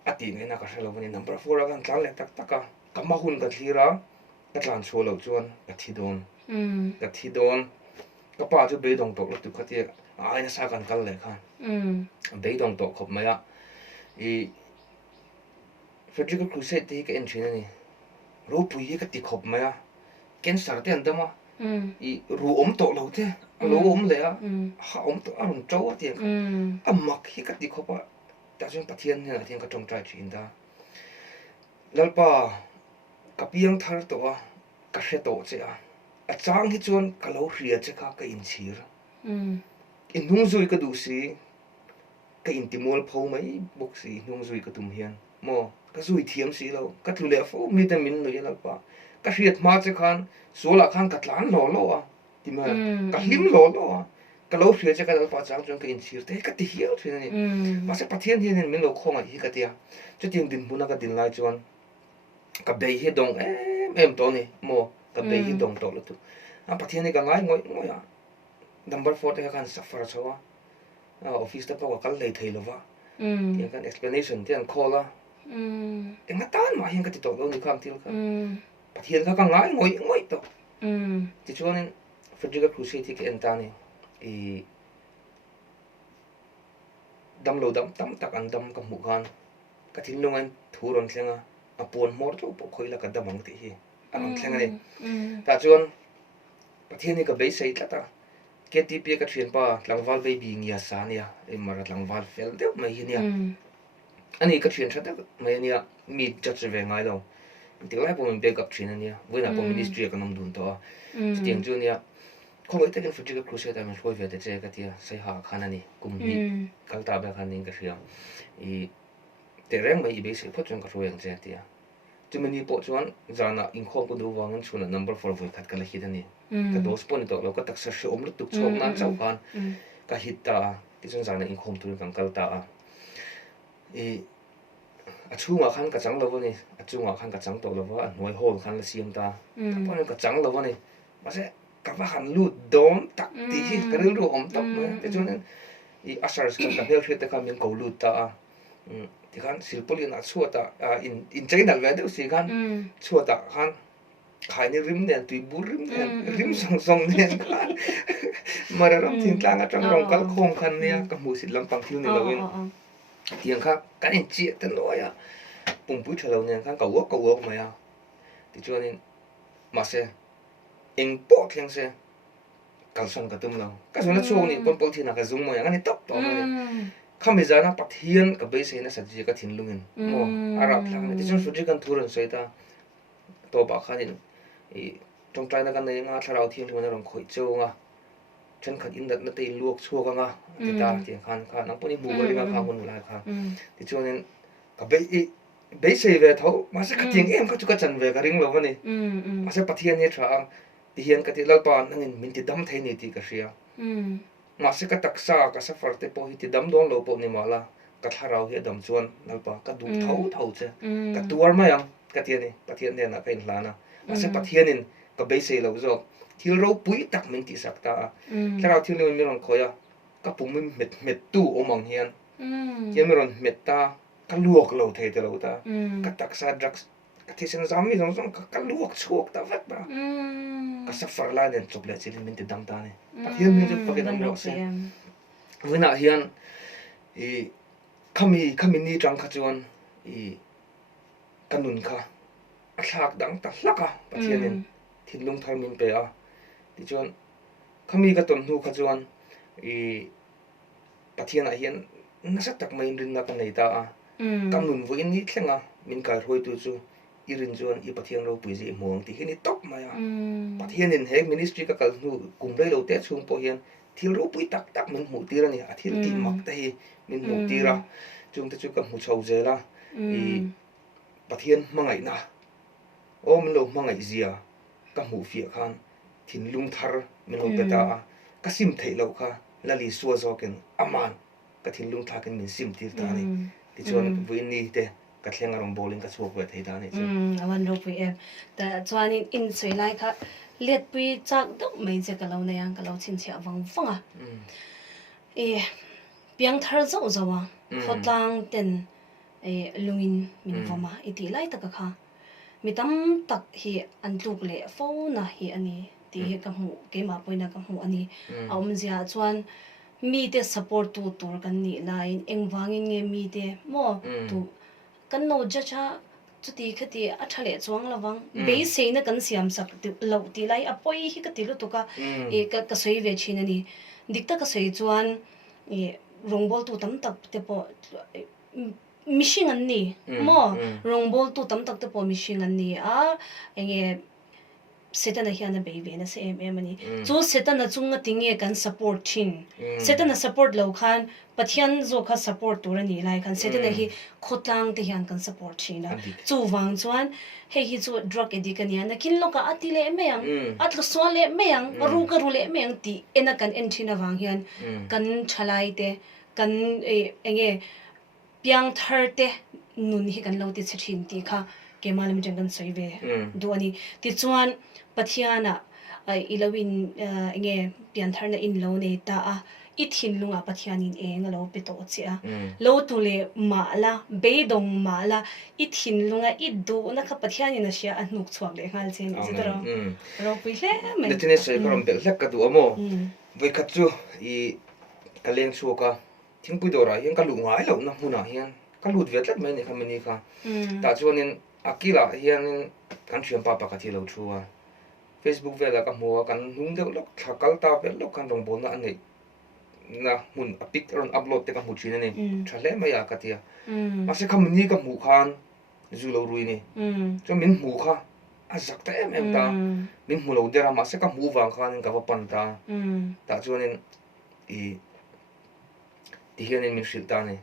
ati ngai na ka helo ni number 4 kan tlan le tak taka ka ma hun ka thira ka tlan chu lo chuan ka thi don ka pa chu be dong tok lu tu kha ti ai na sa kan kal le khan be dong tok khop maya I Frederick Crusade te ka entry ni ro pui ka ti khop maya ken sar te andama I ru om to lo te lo om le a ha om to arun chaw ti a mak hi ka ti khopa ta chung pathian ne thiang ka tong trai thin da lalpa ka piang thar to a ka hre to che a chang hi chuan ka lo hria che kha ka in chhir in nung zui ka du si ka in timol pho mai bok si nung zui ka tum hian mo ka zui thiam si lo ka tlu le fo mi ta min no ya lalpa ka hriat ma che khan sola khan ka tlan lo a ti ma ka hlim lo a ka lo hria che ka lalpa chang chung ka in chhir te ka ti hial thina ni ma se pathian hian min lo khonga hi ka tia chu tin din huna ka din lai chuan ka be hi dong em to ni mo ka be hi dong to lo tu a pathian ni ka ngai ngoi a number 4 te kan suffer chawa office ta pa ka lei thei lo wa ti kan explanation ti an call a enga tan ma hian ka ti to lo ni kham til ka pathian ka ngai ngoi to ti chuan Frederick Crusade ke en ta ni dam lo dam tam tak an dam ka mu khan ka thin lungan thuron thlenga apon mor to po khoila ka damang ti hi anong thlenga ni ta chuan pathian ni ka be sei tlata KTP ka thian pa tlangwal be bi ngia sa nia e mara tlangwal fel de mai hi nia ani ka thian thata mai nia mi judge ve ngai lo ti lai po min backup thin ania wina po ministry ka nom dun to tiang chu nia khoi ta kan fuji ka crusade am hloi ve te che ka tia sai ha khana ni kum ni kal ta ba khan ning ka ria I te reng mai be se phot chung ka royang che tia chumani po chuan zana in khom ko du wangan chuna number 4 voi khat ka la hidani ka dos pon to lo ka tak sa she om lu tuk chok nan chau kan ka hitta ti chun zana in khom tu kan kal ta a chunga khan ka chang lo ni a chunga khan ka chang to lo wa noi hol khan la siam ta pon ka chang lo ni ma se ka va han lu dom tak ti hi ka ru om tak me te chun I asar ka hel hete ka min ko lu ta ti khan silpolin a chuata in China ve de si khan chuata khan khai ni rim nen tui bur rim nen rim song song nen khan mara ram tin tlang a tang rong kal khom khan nia ka mu sit lam pang thil ni lo in tiang kha kan in chi ten lo ya pum pui thalo nen khan ka wo ma ya ti chuan in ma se eng po thleng se kal son ka tum lo ka sona chu ni pon pol thina ka zum mo yang ani top to ni khamizana pathian ka be se na saji ka thin lungin mo arab thlang ni chun fuji kan thuran soita to ba khanin I tong trai na kan nei nga tharau thil thuna rong khoi chunga chen khat in dat na te luok chuka nga ti ta ti khan nang poni bu ga ringa kha mun la kha ti chunin ka be se ve tho ma se khating em ka chu ka chan ve ka ring lo ni ma se pathian ni tha ti hian ka ti lal pa nangin min ti dam thei ni ti ka ria ma se ka taksa ka safar te po hi ti dam dong lo po ni mala ka tharau hi dam chuan nalpa ka du thau che ka tuar ma yang ka ti ni pathian ne na kain hlana ma se pathianin ka be se lo zo thil ro pui tak min ti sakta tharau thil ni mi rong khoya ka pum min met tu omang hian hian mi ron met ta ka luok lo thei te lo ta ka taksa drugs ka thi sen zam mi zong ka luok chuak ta vat ba ka safar la nen chop le chilin min ti dam ta ni pathian mi ju pakai dam ro se wina hian kami ni tang kha chuan kanun kha a thlak dang ta hlaka pathianin thinlung thar min pe a ti chuan kami ka ton nu kha chuan pathian a hian nasa tak mai rin na kan nei ta a kanun vo in ni thlenga min ka roi tu chu irin chuan I pathian ro pui ji mong ti hini top maya pathianin he ministry ka kal nu kumrei lo te chung po hian thil ro pui tak min mu tira ni a thil ti mak te hi min mu tira chung te chu ka mu chho jela pathian mangai na om lo mangai zia ka mu fia khan thinlung thar min ho peta ka sim thei lo kha lali suwa zoken aman ka thinlung thakin min sim tir ta ni ti chuan buin ni te ka thlenga rong bowling ka chuak ve thei ta ni chu awan ro pui em ta chuanin in sei lai kha let pui chak deuh mai che ka lo na yang ka lo chin che awang wanga piang thar zo zawa khotlang ten lungin min voma iti lai ta ka kha mitam tak hi antuk le fo na hi ani ti he ka mu ke ma poina ka mu ani aum zia chuan mi te support tu tur kan ni line engwangin nge mi te mo tu kan no jacha chuti khati athale chuang lawang be seina kan siam sak lo ti lai apoi hi ka tilu to ka ka soi ve chin ani dikta ka soi chuan rongbol tu tam tak te po mishing an ni mo rongbol tu tam tak te po mishing an ni a enge setana hiana baby na se ani chu setana chunga tinge kan support chin setana support lo khan pathian zo kha support tur ani lai khan setana hi khotlang te hian kan support china chu wang chuan he hi chu drug addict ani na kin loka atile meyang atlo swale meyang ru ka rule meyang ti ena kan enthina wang hian kan thalai te kan enge piang thar te nun hi kan lo ti chhin ti kha kemalam jangan soive do ani ti chuan pathiana ilawin enge pian thar na in lo ne ta a I thin lunga pathianin eng lo pe to chia lo tu le mala beidong mala I thin lunga I do na kha pathianin a sia a nuk chuak le ngal chen I zero ro pi hle men letine sei korom bel hlek ka du amo voi khat chu I kaleng chu ka thing pui dora hian ka lu ngai lo na huna hian ka lut vet lat mai ni khamini kha ta chuanin akila hian kan thiam pa pa ka thi lo thua Facebook vela ka hmuwa kan hung deuh lok thakal ta vel lok kan rong bol na anei na mun apik ron upload te ka hmu thin ani thale mai ya ka tia mase khamini ka hmu khan zu lo rui ni cho min hmu kha azak ta em ta min hmu lo dera mase ka hmu wang khan ka va pan ta ta chuanin i ti hian min hril ta ni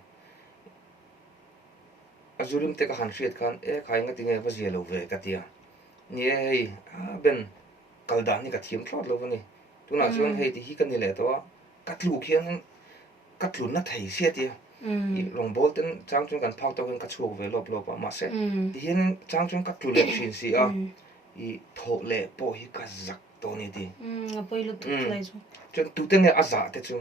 azurim te ka han hriat khan khai nga tinge va zia lo ve ka tia ni hei ben kalda ni ka thiam thlot lo ni tuna chuan hei ti hi kan ni le to ka tlu khian ka tlu na thei sia tia i rong bol ten chang chuan kan phak to kan ka chuak ve lop lop ma se ti hian chang chuan ka tlu le thin si a i tho le po hi ka zak to ni ti apoi lu tu lai chu chuan tu te ne aza te chu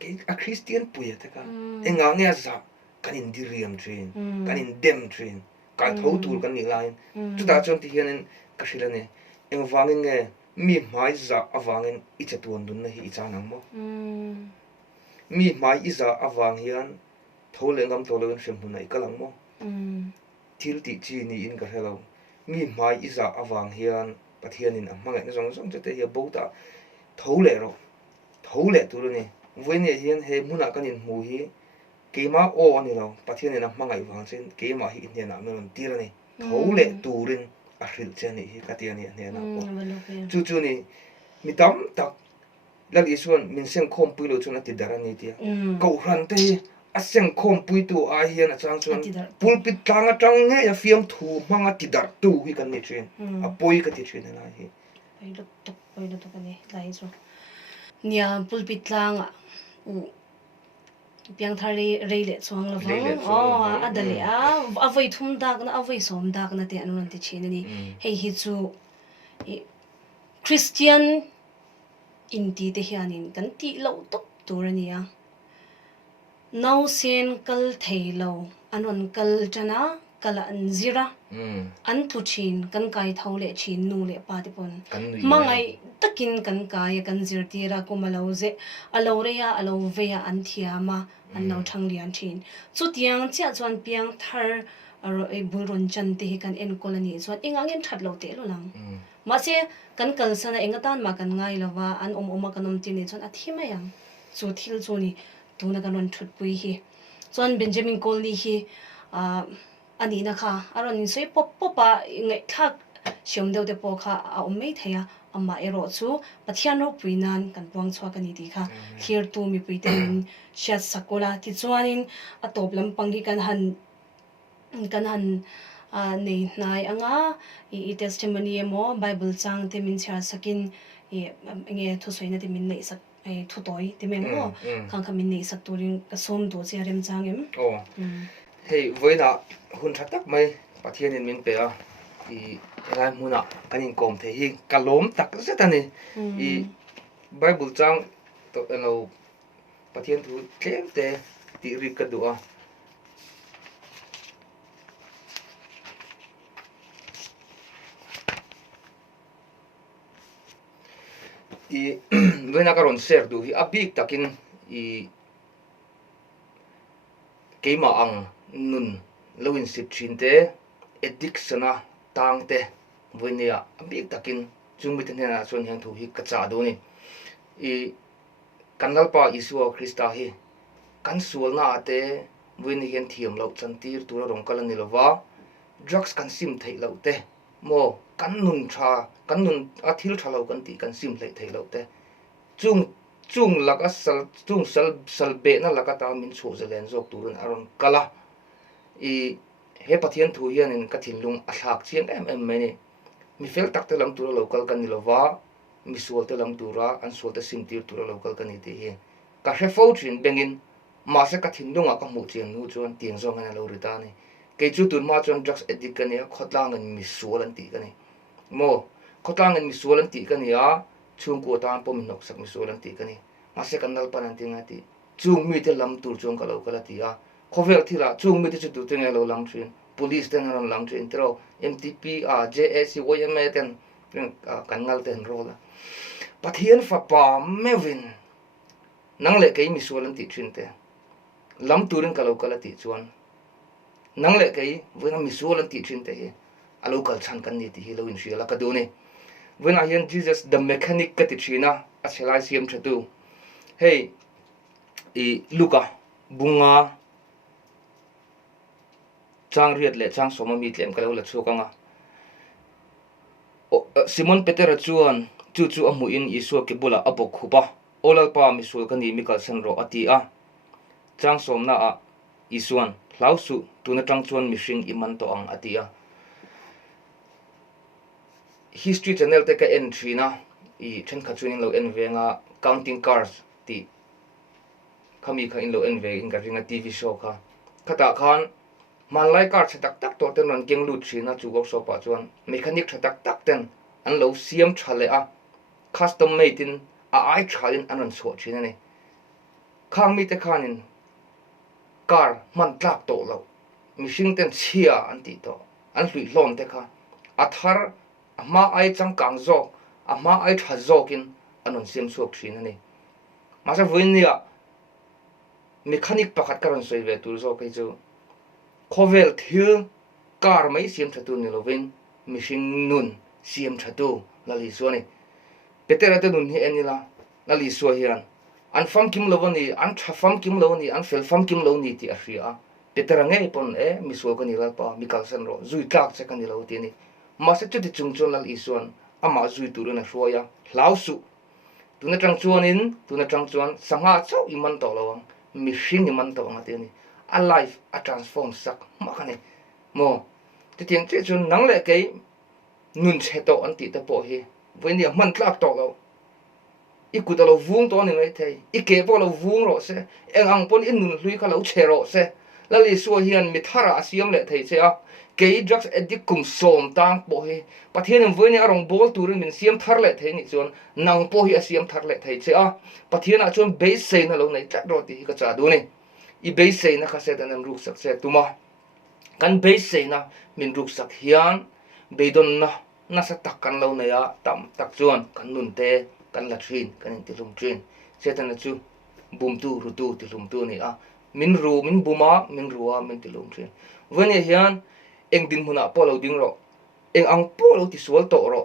ke a christian puya te ka enga nge aza kan in diriam train kan in dem train ka tho tur kan ni lain chu ta chuan ti hian ka hrila ne eng wangin nge mi mai za awangin I chatuan dun na hi I chanang mo mi mai iza awang hian thole ngam to lo hrem hunai kalang mo thil ti chi ni in ka hello mi mai iza awang hian pathian in amangai na zong zong chate hi bota thole ro thole tur ni voine hian he muna kan in mu hi keima o ani lo pathian in amangai wang chen keima hi in na non tir ni thole turin a hril chani hi katiani ne na ko chu chu ni mitam tak lal isuan min seng khom pui lo chuna ti darani tia ko ran te a seng khom pui tu a hian a chang chuan pulpit tanga tang nge ya fiam thu manga ti dar tu hi kan ni chen a poi ka ti chen na hi poi lo to kani lai chu nia pulpit tanga piang thari reile chuang la wang adale a voi thum dak na a voi som dak na te anon ti chine ni hei hi chu Christian inti te hianin kan ti lo tok turania now sen kal theilo anon kal chana kala anzira an thu chin kan kai thole chin nu le pa ti pon mangai takin kan kai kan zir tira kumaloze aloreya aloveya an thiama an lo thang lian thin chu tiang cha chuan piang thar aro e buron chan te kan en colony chuan engangin that lo te lo lang ma se kan kal sana engatan ma kan ngai lawa an oma kanom ti ni chuan a thima yang chu thil chu ni tuna kan on thut pui hi chuan Benjamin Colney hi ani na kha aron in soi pop popa ngai thak siom deuh te po kha a mei theya amma ero chu pathian ro puinan kan puang chwa kan ni ti kha thir tu mi puiten shat sakola ti chuanin a top lam pangi kan han nei nai anga I testimony emo Bible chang te min char sakin nge thu soina te min nei sak thu toy te meng mo khang kha min nei sak turin ka som do che rem changem hei voina hun thatak mai pathian in min pe a I rai muna kanin kom the hi kalom tak zetani I Bible chang to eno pathian thu tlem te ti ri ka du a I voina karon share du hi abik takin I keima ang nun lowin sip chinte addictiona tangte voinia abik takin chungmi ten na chon hang thu hi ka cha do ni I kanalpa Isua Krista hi kan sualna ate voini hian thiam lo chantir tura rong kalani lova drugs kan sim thei lo te mo kan nun athil thalo kan ti kan sim thei thei lo te chung laka sal be na laka ta min chu zelen jok turun aron kala I he pathian thu hian in ka thinlung a thlak chiang em mai ni mi fel tak te lam tura local kan ni lova mi sual te lam tura an sual te sim tir tura local kan ni ti hi ka he fo thin bengin ma se ka thinlung a ka mu chiang nu chuan tiang zong ana lo rita ni ke chu tun ma chuan drugs addict kan ya khotlang an mi sual an ti kan ni mo khotlang an mi sual an ti kan ya chung ko ta po min nok sak mi sual an ti kan ni ma se kan nal pan an ti nga ti chung mi te lam tur chung ka lo kala ti ya khovel thila chung mi te chu tu te nge lo lang thin police ten ron lang thin tro MTP JSC YMA ten kan ngal ten rola pathian fa pa mevin nang le ke mi sual an ti thin te lam turin kalau kalati chuan nang le kai vena misual an ti thin te hi a local chan kan ni ti hi lo in shila ka du ni vena hian Jesus the mechanic ka ti thina a chelai siam thatu hey i luka bunga chang riat le chang soma mi tlem kalo la chukanga Simon Peter chuan chu amu in Isu ke bula abok khupa olal pa misul kani mikal sanro atia chang somna a isuan lausu tuna tang chuan mishing iman to ang atia history channel te ka entry na I then khachuin lo envenga counting cars ti kami kha in lo enve in ka ringa TV show kha khata khan malai car chatak tak to ten ron keng lut china chu gok so pa chuan mechanic chatak tak ten an lo siam thale a custom made in a ai thalin anan so china ne khang mi te khanin car man tlak to lo mishing ten chia an ti to an hlui hlon te kha athar ama ai chang kang zo ama ai tha zokin anon siam sok thina ne masa voinia mechanic pakhat karon soi ve tur zo kai chu khovel thil car mai siam thatu ni lovin mishing nun siam thatu lali suani petera te nun hi enila lali su hian an fam kim lovani an tha fam kim lovani an fel fam kim lovani ti ahria petera nge pon e miso ka ni la pa mikal san ro zui tlak che kan ni lo ti ni masa chu ti chungchon lal isuan ama zui turuna hruaya hlausu tuna tang chuan sanga chau iman to lawang mishing iman to anga te ni a life a transform sak makane mo ti tiang che chun nang le kai nun che to an ti te po hi voini man tlak to lo ikutalo vung to ni ngai thei ike po lo vung ro se eng ang pon in nun hlui kha lo che ro se lali su hian mi thara asiam le thei che a ke drugs addict kum som tang po hi pathian voini arong bol turin min siam thar le thei ni chon nang po hi asiam thar le thei che a pathian a chon base sei na lo nei chat ro ti ka cha du ni I base sei na kha se tan ruk sak se tuma kan base sei na min ruk sak hian beidon na sa tak kan lo na ya tam tak chuan kan nun te kan la thin kan ti lum thin se tan chu bum tu ru tu ti lum tu ni a min ru min buma min ruwa min ti lum thin vani hian eng din huna polo ding ro eng ang polo ti sual to ro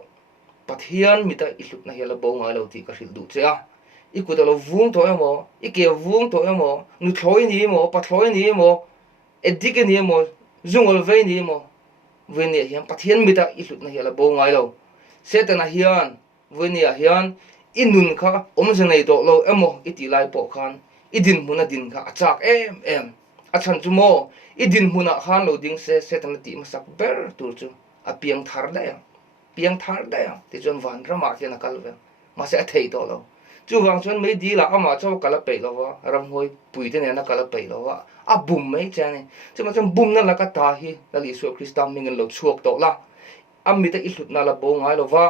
pathian mita ilut na hela bo nga lo ti ka hil du che a ikutalo vung to emo ike vung to emo nu thloi ni mo pathloi ni mo edik ni mo zungol ve ni mo veni hian pathian mita ilut na hela bo ngai lo setana hian veni hian inun kha omjenei to lo emo iti lai po khan idin huna din kha achak em achan chu mo idin huna khan lo ding se setana ti masak ber tur chu a piang thar da ti jon van rama hian akal ve ma se thei to lo chu wang chuan mei di la ama chaw kala pe lo wa ram hoi pui te ne na kala pe lo wa a bum mei chane chuma chum bum na la ka ta hi la li su kristam mingen lo chuak to la ammi te ilut na la bo ngai lo wa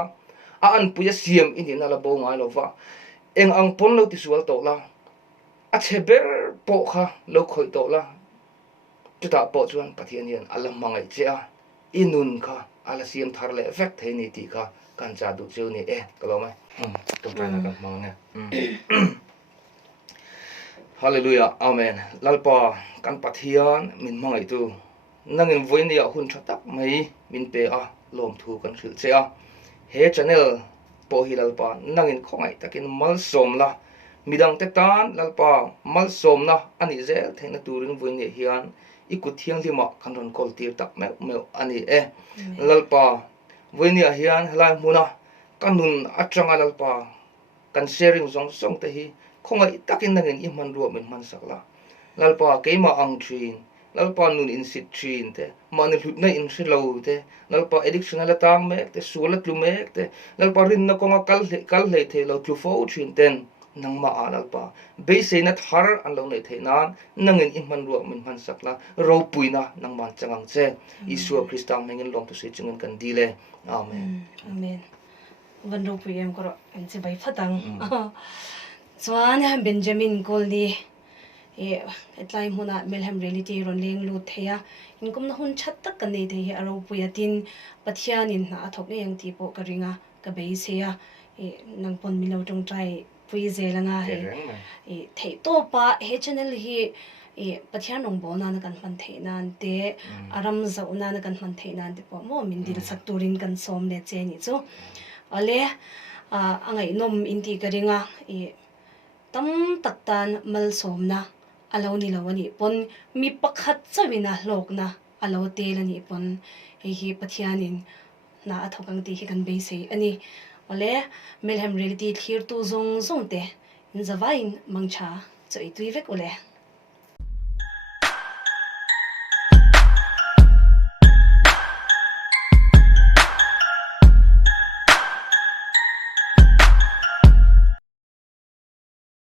a an puya siam in na la bo ngai lo wa eng ang pon lo ti sual to la a cheber po kha lo khoi to la chu ta po chuan pathian hian alam mangai che a inun kha ala siam thar le effect thei ni ti kha kan cha du chu ni e kalo mai tum trai na kan mang ne hallelujah amen lalpa kan pathian min mangai tu nangin voini a hun thatak mai min pe a lom thu kan thil che a he channel po hi lalpa nangin khongai takin mal som la midang te tan lalpa mal som na ani zel thengna turin voini hian ikut thiang lima kan ron kol tir tak me ani e lalpa voini hian helai muna kanun atanga lalpa kan sharing song te hi khongai takin nangin I man ro min man sakla lalpa keima ang thin lalpa nun in sit thin te man hlut na in shilo te lalpa addiction ala tang me te suala tlu me te lalpa rin na konga kal le the lo tlu fo thin ten nang ma lalpa be se na thar an lo nei the nan nangin I man ro min man sakla ro puina nang man changang che Isu Kristam mengin long tu se chungan kan dile amen amen van ro puyem ko an che bai phatang chuan Benjamin Goldie e etlai huna melham reality ron leng lu theya inkum na hun chat tak kan nei the hi aro puyatin pathian in na thok le yang ti po ka ringa ka bei se ya e nang pon milo tong trai pui zelanga he e thei to pa he channel hi pathian nong bo na kan man the nan te aram zau na kan man the nan te po mo min dil sak turin kan som le che ni chu ale angai nom inti karinga tam taktan mal somna alo ni lawani pon mi pakhat chawina lokna alo te lani pon hi pathianin na athokang ti hi kan be sei ani ole melhem reality thir tu zong zong te in zawain mangcha choi tui vek ole